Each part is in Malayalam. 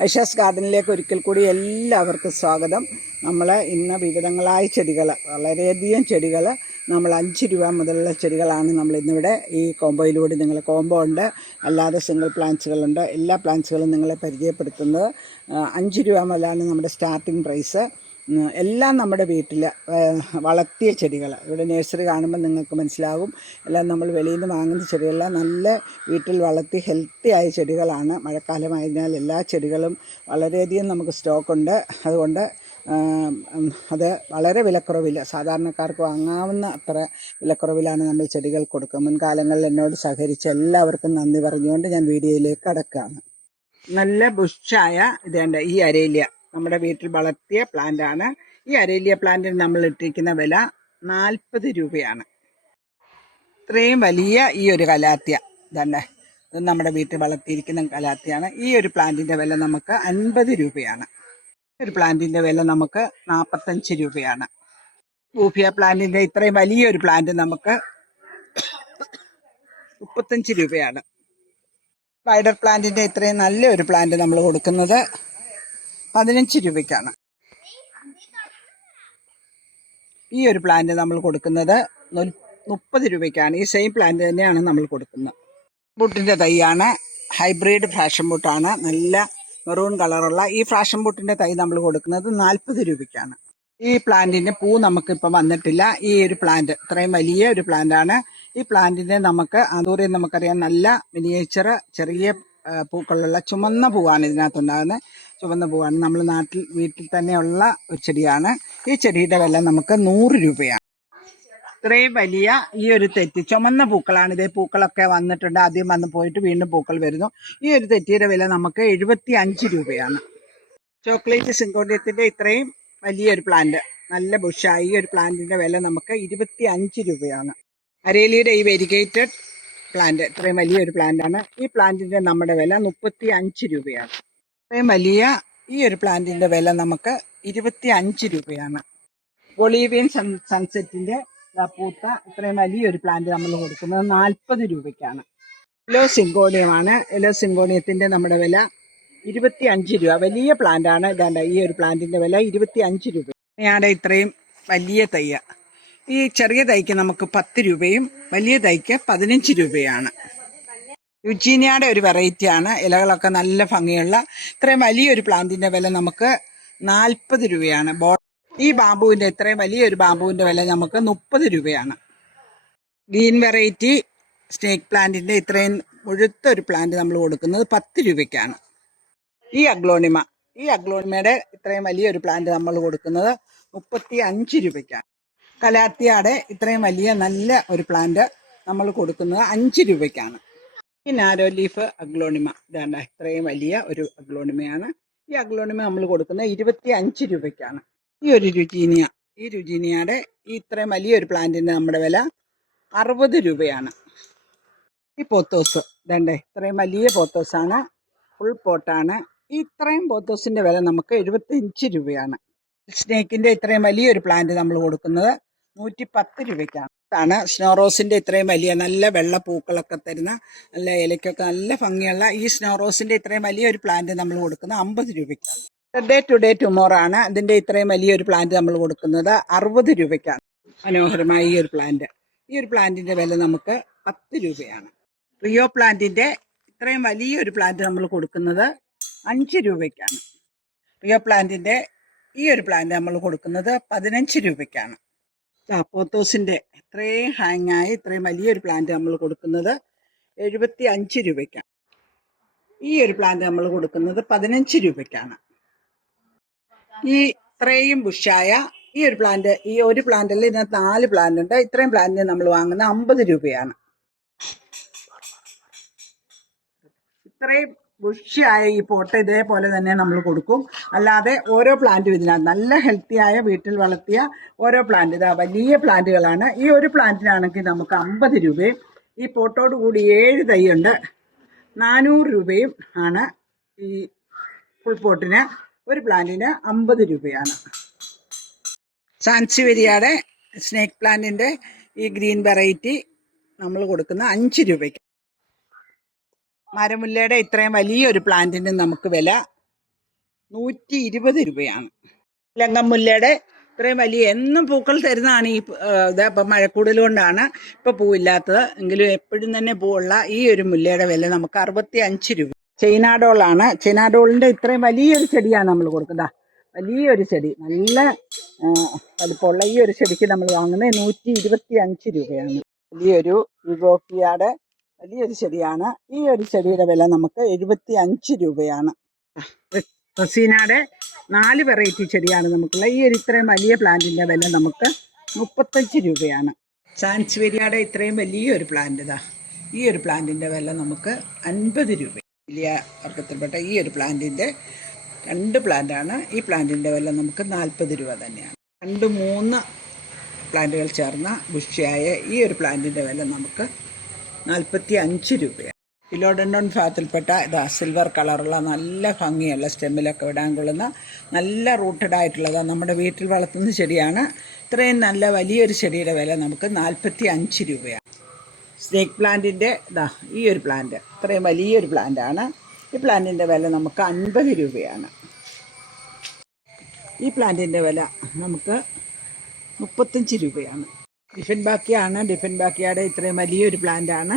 ഐഷാസ് ഗാർഡനിലേക്ക് ഒരിക്കൽ കൂടി എല്ലാവർക്കും സ്വാഗതം. നമ്മൾ ഇന്ന് വിവിധങ്ങളായ ചെടികൾ വളരെയധികം ചെടികൾ നമ്മൾ അഞ്ച് രൂപ മുതലുള്ള ചെടികളാണ് നമ്മൾ ഇന്നിവിടെ ഈ കോമ്പോയിലൂടെ നിങ്ങൾ കോമ്പോ ഉണ്ട് അല്ലാതെ സിംഗിൾ പ്ലാന്റ്സുകളുണ്ട് എല്ലാ പ്ലാന്റ്സുകളും നിങ്ങളെ പരിചയപ്പെടുത്തുന്നത്. അഞ്ച് രൂപ മുതലാണ് നമ്മുടെ സ്റ്റാർട്ടിംഗ് പ്രൈസ് എല്ലാം നമ്മുടെ വീട്ടിൽ വളർത്തിയ ചെടികൾ ഇവിടെ നഴ്സറി കാണുമ്പോൾ നിങ്ങൾക്ക് മനസ്സിലാകും എല്ലാം നമ്മൾ വെളിയിൽ നിന്ന് വാങ്ങുന്ന ചെടികളെല്ലാം നല്ല വീട്ടിൽ വളർത്തി ഹെൽത്തി ആയ ചെടികളാണ്. മഴക്കാലമായതിനാൽ എല്ലാ ചെടികളും വളരെയധികം നമുക്ക് സ്റ്റോക്കുണ്ട് അതുകൊണ്ട് അത് വളരെ വിലക്കുറവില്ല സാധാരണക്കാർക്ക് വാങ്ങാവുന്ന അത്ര വിലക്കുറവിലാണ് നമ്മൾ ചെടികൾ കൊടുക്കുക. മുൻകാലങ്ങളിൽ എന്നോട് സഹകരിച്ച എല്ലാവർക്കും നന്ദി പറഞ്ഞുകൊണ്ട് ഞാൻ വീഡിയോയിലേക്ക് കടക്കുകയാണ്. നല്ല ബുഷായ ഇതേണ്ട ഈ അരേലിയ നമ്മുടെ വീട്ടിൽ വളർത്തിയ പ്ലാന്റ് ആണ്. ഈ അരേലിയ പ്ലാന്റിന് നമ്മൾ ഇട്ടിരിക്കുന്ന വില നാൽപ്പത് രൂപയാണ്. ഇത്രയും വലിയ ഈ ഒരു കലാത്തിയ തന്നെ. ഇത് നമ്മുടെ വീട്ടിൽ വളർത്തിയിരിക്കുന്ന കലാത്തിയാണ്. ഈ ഒരു പ്ലാന്റിന്റെ വില നമുക്ക് അൻപത് രൂപയാണ്. ഒരു പ്ലാന്റിന്റെ വില നമുക്ക് നാൽപ്പത്തഞ്ച് രൂപയാണ്. ബൂഫിയ പ്ലാന്റിന്റെ ഇത്രയും വലിയ ഒരു പ്ലാന്റ് നമുക്ക് മുപ്പത്തഞ്ച് രൂപയാണ്. സ്പൈഡർ പ്ലാന്റിന്റെ ഇത്രയും നല്ല ഒരു പ്ലാന്റ് നമ്മൾ കൊടുക്കുന്നത്. പതിനഞ്ച് രൂപയ്ക്കാണ്. ഈ ഒരു പ്ലാന്റ് നമ്മൾ കൊടുക്കുന്നത് മുപ്പത് രൂപയ്ക്കാണ്. ഈ സെയിം പ്ലാന്റ് തന്നെയാണ് നമ്മൾ കൊടുക്കുന്നത്. ബുട്ടിന്റെ തൈയാണ് ഹൈബ്രിഡ് ഫാഷൻ ബൂട്ടാണ് നല്ല മെറൂൺ കളറുള്ള ഈ ഫാഷൻ ബൂട്ടിന്റെ തൈ നമ്മൾ കൊടുക്കുന്നത് നാൽപ്പത് രൂപയ്ക്കാണ്. ഈ പ്ലാന്റിന്റെ പൂ നമുക്ക് നമുക്കിപ്പം വന്നിട്ടില്ല. ഈ ഒരു പ്ലാന്റ് ഇത്രയും വലിയ ഒരു പ്ലാന്റ് ആണ്. ഈ പ്ലാന്റിനെ നമുക്ക് ദൂരെ നമുക്കറിയാം നല്ല മിനിയേച്ചർ ചെറിയ പൂക്കളുള്ള ചുമന്ന പൂവാണ് ഇതിനകത്തുണ്ടാകുന്നത്. ചുവന്ന പൂവാണ്. നമ്മൾ നാട്ടിൽ വീട്ടിൽ തന്നെയുള്ള ഒരു ചെടിയാണ്. ഈ ചെടിയുടെ വില നമുക്ക് നൂറ് രൂപയാണ്. ഇത്രയും വലിയ ഈ ഒരു തെറ്റി ചുമന്ന പൂക്കളാണ്. ഇതേ പൂക്കളൊക്കെ വന്നിട്ടുണ്ട്. ആദ്യം വന്ന് പോയിട്ട് വീണ്ടും പൂക്കൾ വരുന്നു. ഈ ഒരു തെറ്റിയുടെ വില നമുക്ക് എഴുപത്തി അഞ്ച് രൂപയാണ്. ചോക്ലേറ്റ് സിങ്കോഡിയത്തിന്റെ ഇത്രയും വലിയൊരു പ്ലാന്റ് നല്ല ബുഷായി ഒരു പ്ലാന്റിന്റെ വില നമുക്ക് ഇരുപത്തി അഞ്ച് രൂപയാണ്. അരേലിയുടെ ഈ വെരിഗേറ്റഡ് പ്ലാന്റ് ഇത്രയും വലിയൊരു പ്ലാന്റ് ആണ് ഈ പ്ലാന്റിന്റെ നമ്മുടെ വില മുപ്പത്തി അഞ്ച് രൂപയാണ്. ഇത്രയും വലിയ ഈ ഒരു പ്ലാന്റിന്റെ വില നമുക്ക് ഇരുപത്തി അഞ്ച് രൂപയാണ്. ബൊളീവിയൻ സൺ സൺസെറ്റിന്റെ പൂത്ത ഇത്രയും വലിയൊരു പ്ലാന്റ് നമ്മൾ കൊടുക്കുന്നത് നാൽപ്പത് രൂപയ്ക്കാണ്. എല്ലോ സിങ്കോണിയമാണ് എല്ലോ സിങ്കോണിയത്തിന്റെ നമ്മുടെ വില ഇരുപത്തി അഞ്ച് രൂപ. വലിയ പ്ലാന്റ് ആണ്. ഇതാണ്ട ഈ ഒരു പ്ലാന്റിന്റെ വില ഇരുപത്തി അഞ്ച് രൂപ. ഞാടെ ഇത്രയും വലിയ തയ്യ. ഈ ചെറിയ തൈക്ക് നമുക്ക് പത്ത് രൂപയും വലിയ തൈക്ക് പതിനഞ്ച് രൂപയാണ്. യുജീനിയയുടെ ഒരു വെറൈറ്റി ആണ്. ഇലകളൊക്കെ നല്ല ഭംഗിയുള്ള ഇത്രയും വലിയൊരു പ്ലാന്റിന്റെ വില നമുക്ക് നാൽപ്പത് രൂപയാണ്. ഈ ബാമ്പുവിന്റെ ഇത്രയും വലിയൊരു ബാമ്പുവിന്റെ വില നമുക്ക് മുപ്പത് രൂപയാണ്. ഗ്രീൻ വെറൈറ്റി സ്നേക്ക് പ്ലാന്റിന്റെ ഇത്രയും മുഴുത്ത ഒരു പ്ലാന്റ് നമ്മൾ കൊടുക്കുന്നത് പത്ത് രൂപയ്ക്കാണ്. ഈ അഗ്ലോണിമ ഈ അഗ്ലോണിമയുടെ ഇത്രയും വലിയൊരു പ്ലാന്റ് നമ്മൾ കൊടുക്കുന്നത് മുപ്പത്തി അഞ്ച് രൂപയ്ക്കാണ്. കലാത്തിയാടെ ഇത്രയും വലിയ നല്ല ഒരു പ്ലാന്റ് നമ്മൾ കൊടുക്കുന്നത് അഞ്ച് രൂപയ്ക്കാണ്. ഈ നാരോ ലീഫ് അഗ്ലോണിമ ഇതാണ്ട ഇത്രയും വലിയ ഒരു അഗ്ലോണിമയാണ് ഈ അഗ്ലോണിമ നമ്മൾ കൊടുക്കുന്നത് ഇരുപത്തി അഞ്ച് രൂപയ്ക്കാണ്. ഈ ഒരു രുചീനിയ ഈ രുചീനിയയുടെ ഈ ഇത്രയും വലിയൊരു പ്ലാന്റിന്റെ നമ്മുടെ വില അറുപത് രൂപയാണ്. ഈ പോത്തോസ് ഇതണ്ടേ ഇത്രയും വലിയ പോത്തോസാണ് ഫുൾ പോട്ടാണ് ഈ ഇത്രയും പോത്തോസിന്റെ വില നമുക്ക് എഴുപത്തിയഞ്ച് രൂപയാണ്. സ്നേക്കിന്റെ ഇത്രയും വലിയ ഒരു പ്ലാന്റ് നമ്മൾ കൊടുക്കുന്നത് നൂറ്റി പത്ത് രൂപയ്ക്കാണ്. ആണ്. സ്നോ റോസിന്റെ ഇത്രയും വലിയ നല്ല വെള്ള പൂക്കളൊക്കെ തരുന്ന നല്ല ഇലയ്ക്കൊക്കെ നല്ല ഭംഗിയുള്ള ഈ സ്നോ റോസിന്റെ ഇത്രയും വലിയ ഒരു പ്ലാന്റ് നമ്മൾ കൊടുക്കുന്നത് അമ്പത് രൂപയ്ക്കാണ്. ഡേ ടു ഡേ ടുമോറോ ആണ്. അതിന്റെ ഇത്രയും വലിയ ഒരു പ്ലാന്റ് നമ്മൾ കൊടുക്കുന്നത് അറുപത് രൂപയ്ക്കാണ്. മനോഹരമായ ഈ ഒരു പ്ലാന്റ് ഈ ഒരു പ്ലാന്റിന്റെ വില നമുക്ക് പത്ത് രൂപയാണ്. റിയോ പ്ലാന്റിന്റെ ഇത്രയും വലിയ ഒരു പ്ലാന്റ് നമ്മൾ കൊടുക്കുന്നത് അഞ്ച് രൂപയ്ക്കാണ്. റിയോ പ്ലാന്റിന്റെ ഈ ഒരു പ്ലാന്റ് നമ്മൾ കൊടുക്കുന്നത് പതിനഞ്ച് രൂപയ്ക്കാണ്. പോത്തോസിന്റെ ഇത്രയും ഹാങ് ആയി ഇത്രയും വലിയൊരു പ്ലാന്റ് നമ്മൾ കൊടുക്കുന്നത് എഴുപത്തി അഞ്ച് രൂപയ്ക്കാണ്. ഈ ഒരു പ്ലാന്റ് നമ്മൾ കൊടുക്കുന്നത് പതിനഞ്ച് രൂപയ്ക്കാണ്. ഈ ഇത്രയും ബുഷായ ഈ ഒരു പ്ലാന്റ് ഈ ഒരു പ്ലാന്റിൽ ഇതിനകത്ത് നാല് പ്ലാന്റ് ഉണ്ട്. ഇത്രയും പ്ലാന്റിന് നമ്മൾ വാങ്ങുന്നത് അമ്പത് രൂപയാണ്. ഇത്രയും ബുഷിയായ ഈ പോട്ട് ഇതേപോലെ തന്നെ നമ്മൾ കൊടുക്കും. അല്ലാതെ ഓരോ പ്ലാന്റും ഇതിനകത്ത് നല്ല ഹെൽത്തിയായ വീട്ടിൽ വളർത്തിയ ഓരോ പ്ലാന്റ് ഇതാ വലിയ പ്ലാന്റുകളാണ് ഈ ഒരു പ്ലാന്റിനാണെങ്കിൽ നമുക്ക് അമ്പത് രൂപയും ഈ പോട്ടോട് കൂടി ഏഴ് തൈയുണ്ട്. നാനൂറ് രൂപയും ആണ് ഈ ഫുൾ പോട്ടിന് ഒരു പ്ലാന്റിന് അമ്പത് രൂപയാണ്. സാൻസിവെരിയുടെ സ്നേക്ക് പ്ലാന്റിന്റെ ഈ ഗ്രീൻ വെറൈറ്റി നമ്മൾ കൊടുക്കുന്ന അഞ്ച് രൂപയ്ക്ക്. മരമുല്ലയുടെ ഇത്രയും വലിയൊരു പ്ലാന്റിന് നമുക്ക് വില നൂറ്റി ഇരുപത് രൂപയാണ്. ലങ്കമുല്ലയുടെ ഇത്രയും വലിയ എന്നും പൂക്കൾ തരുന്നതാണ് ഈ ഇത് ഇപ്പം മഴക്കൂടൽ കൊണ്ടാണ് ഇപ്പം പൂവില്ലാത്തത്. എങ്കിലും എപ്പോഴും തന്നെ പൂവുള്ള ഈ ഒരു മുല്ലയുടെ വില നമുക്ക് അറുപത്തി അഞ്ച് രൂപ. ചൈനാഡോളാണ് ചൈനാഡോളിന്റെ ഇത്രയും വലിയൊരു ചെടിയാണ് നമ്മൾ കൊടുക്കുന്നത്. വലിയൊരു ചെടി. നല്ല വലുപ്പമുള്ള ഈ ഒരു ചെടിക്ക് നമ്മൾ വാങ്ങുന്നത് നൂറ്റി ഇരുപത്തി അഞ്ച് രൂപയാണ്. വലിയൊരു യുഗോപ്പിയയുടെ വലിയൊരു ചെടിയാണ്. ഈ ഒരു ചെടിയുടെ വില നമുക്ക് എഴുപത്തി അഞ്ച് രൂപയാണ്. റസീനയുടെ നാല് വെറൈറ്റി ചെടിയാണ് നമുക്കുള്ള. ഈ ഒരു ഇത്രയും വലിയ പ്ലാന്റിന്റെ വില നമുക്ക് മുപ്പത്തഞ്ച് രൂപയാണ്. സാൻസ്വേരിയയുടെ ഇത്രയും വലിയൊരു പ്ലാന്റ് ഇതാ. ഈ ഒരു പ്ലാന്റിന്റെ വില നമുക്ക് അൻപത് രൂപ. വലിയ വർഗത്തിൽപ്പെട്ട ഈ ഒരു പ്ലാന്റിന്റെ രണ്ട് പ്ലാന്റാണ് ഈ പ്ലാന്റിന്റെ വില നമുക്ക് നാൽപ്പത് രൂപ തന്നെയാണ്. രണ്ട് മൂന്ന് പ്ലാന്റുകൾ ചേർന്ന ബുഷിയായ ഈ ഒരു പ്ലാന്റിന്റെ വില നമുക്ക് നാൽപ്പത്തി അഞ്ച് രൂപയാണ്. ഫിലോഡൻഡോൺ ഭാഗത്തിൽപ്പെട്ട ഇതാ സിൽവർ കളറുള്ള നല്ല ഭംഗിയുള്ള സ്റ്റെമ്മിലൊക്കെ വിടാൻ കൊള്ളുന്ന നല്ല റൂട്ടഡ് ആയിട്ടുള്ളതാണ് നമ്മുടെ വീട്ടിൽ വളർത്തുന്ന ചെടിയാണ്. ഇത്രയും നല്ല വലിയൊരു ചെടിയുടെ വില നമുക്ക് നാൽപ്പത്തി അഞ്ച് രൂപയാണ് സ്നേക്ക് പ്ലാന്റിന്റെ ഇതാ ഈ ഒരു പ്ലാന്റ് ഇത്രയും വലിയൊരു പ്ലാന്റാണ് ഈ പ്ലാന്റിന്റെ വില നമുക്ക് അൻപത് രൂപയാണ്. ഈ പ്ലാന്റിന്റെ വില നമുക്ക് മുപ്പത്തഞ്ച് രൂപയാണ്. ഡിഫൻ ബാക്കിയാണ്. ഡിഫൻ ബാക്കിയുടെ ഇത്രയും വലിയൊരു പ്ലാന്റാണ്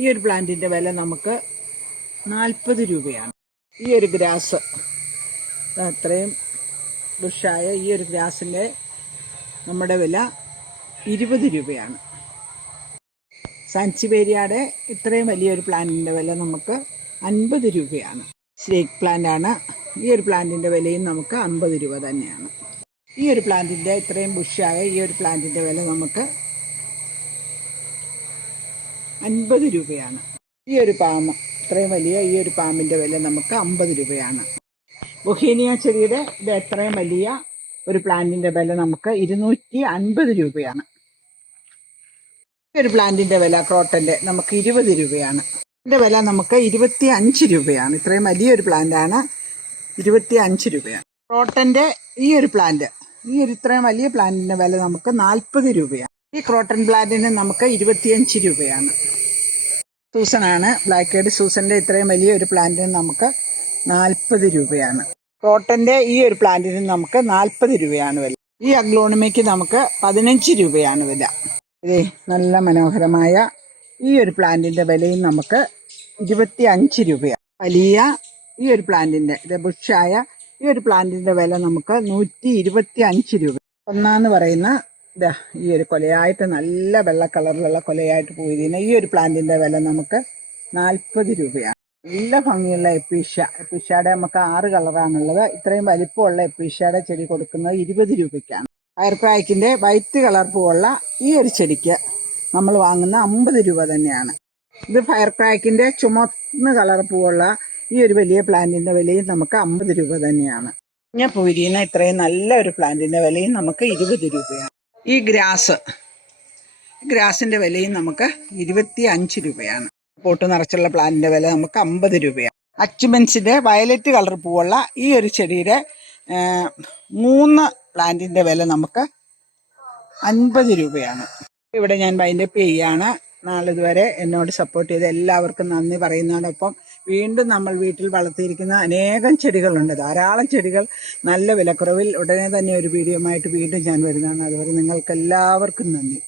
ഈ ഒരു പ്ലാന്റിന്റെ വില നമുക്ക് നാൽപ്പത് രൂപയാണ്. ഈ ഒരു ഗ്രാസ് അത്രയും ബുഷായ ഈ ഒരു ഗ്രാസിന്റെ നമ്മുടെ വില ഇരുപത് രൂപയാണ്. സാൻസിവേരിയയുടെ ഇത്രയും വലിയൊരു പ്ലാന്റിന്റെ വില നമുക്ക് അൻപത് രൂപയാണ്. സ്നേക്ക് പ്ലാന്റാണ്. ഈ ഒരു പ്ലാന്റിന്റെ വിലയും നമുക്ക് അൻപത് രൂപ തന്നെയാണ്. ഈ ഒരു പ്ലാന്റിന്റെ ഇത്രയും ബുഷായ ഈ ഒരു പ്ലാന്റിന്റെ വില നമുക്ക് അൻപത് രൂപയാണ്. ഈ ഒരു പാമ്പ് ഇത്രയും വലിയ ഈ ഒരു പാമ്പിന്റെ വില നമുക്ക് അമ്പത് രൂപയാണ്. ബൊഹീനിയ ചെടിയുടെ ഇത് എത്രയും വലിയ ഒരു പ്ലാന്റിന്റെ വില നമുക്ക് ഇരുന്നൂറ്റി അൻപത് രൂപയാണ്. ഒരു പ്ലാന്റിന്റെ വില ക്രോട്ടന്റെ നമുക്ക് ഇരുപത് രൂപയാണ്. ഇതിന്റെ വില നമുക്ക് ഇരുപത്തി അഞ്ച് രൂപയാണ്. ഇത്രയും വലിയൊരു പ്ലാന്റാണ് ഇരുപത്തി അഞ്ച് രൂപയാണ്. ക്രോട്ടന്റെ ഈ ഒരു പ്ലാന്റ് ഈ ഒരു ഇത്രയും വലിയ പ്ലാന്റിന്റെ വില നമുക്ക് നാൽപ്പത് രൂപയാണ്. ഈ ക്രോട്ടൺ പ്ലാന്റിന് നമുക്ക് ഇരുപത്തിയഞ്ച് രൂപയാണ്. സൂസനാണ് ബ്ലാക്ക് ഹെഡ് സൂസന്റെ ഇത്രയും വലിയ ഒരു പ്ലാന്റിന് നമുക്ക് നാൽപ്പത് രൂപയാണ്. ക്രോട്ടന്റെ ഈ ഒരു പ്ലാന്റിന് നമുക്ക് നാൽപ്പത് രൂപയാണ് വില. ഈ അഗ്ലോണിമയ്ക്ക് നമുക്ക് പതിനഞ്ച് രൂപയാണ് വില. ഇതേ നല്ല മനോഹരമായ ഈ ഒരു പ്ലാന്റിന്റെ വിലയും നമുക്ക് ഇരുപത്തി അഞ്ച് രൂപയാണ്. വലിയ ഈ ഒരു പ്ലാന്റിന്റെ ഇത് ബുഷായ ഈ ഒരു പ്ലാന്റിന്റെ വില നമുക്ക് നൂറ്റി ഇരുപത്തി അഞ്ച് രൂപ. ഒന്നാന്ന് പറയുന്ന ഇതാ ഈ ഒരു കൊലയായിട്ട് നല്ല വെള്ള കളറിലുള്ള കൊലയായിട്ട് പോയിരിക്കുന്ന ഈ ഒരു പ്ലാന്റിന്റെ വില നമുക്ക് നാൽപ്പത് രൂപയാണ്. നല്ല ഭംഗിയുള്ള എപ്പീഷ എപ്പീഷയുടെ നമുക്ക് ആറ് കളറാണുള്ളത്. ഇത്രയും വലിപ്പമുള്ള എപ്പീഷയുടെ ചെടി കൊടുക്കുന്നത് ഇരുപത് രൂപയ്ക്കാണ്. ഫയർ ക്രാക്കിന്റെ വൈറ്റ് കളർ പൂവുള്ള ഈ ഒരു ചെടിക്ക് നമ്മൾ വാങ്ങുന്ന അമ്പത് രൂപ തന്നെയാണ്. ഇത് ഫയർ ക്രാക്കിന്റെ ചുമന്ന കളർ പൂവുള്ള ഈ ഒരു വലിയ പ്ലാന്റിന്റെ വിലയും നമുക്ക് അമ്പത് രൂപ തന്നെയാണ്. ഞാൻ പൂരിയുന്ന ഇത്രയും നല്ല ഒരു പ്ലാന്റിന്റെ വിലയും നമുക്ക് ഇരുപത് രൂപയാണ്. ഈ ഗ്രാസ്. ഗ്രാസിന്റെ വിലയും നമുക്ക് ഇരുപത്തി അഞ്ച് രൂപയാണ്. പോട്ട് നിറച്ചുള്ള പ്ലാന്റിന്റെ വില നമുക്ക് അമ്പത് രൂപയാണ്. അച്ചുമെൻസിന്റെ വയലറ്റ് കളർ പൂവുള്ള ഈ ഒരു ചെടിയുടെ മൂന്ന് പ്ലാന്റിന്റെ വില നമുക്ക് അൻപത് രൂപയാണ്. ഇവിടെ ഞാൻ വൈൻഡപ്പ് ചെയ്യാണ് നാളിതുവരെ എന്നോട് സപ്പോർട്ട് ചെയ്ത എല്ലാവർക്കും നന്ദി പറയുന്നതോടൊപ്പം വീണ്ടും നമ്മൾ വീട്ടിൽ വളർത്തിയിരിക്കുന്ന അനേകം ചെടികളുണ്ട്. ധാരാളം ചെടികൾ നല്ല വിലക്കുറവിൽ ഉടനെ തന്നെ ഒരു വീഡിയോ വീണ്ടും ഞാൻ വരുന്നതാണ്. അതുവരെ നിങ്ങൾക്കെല്ലാവർക്കും നന്ദി.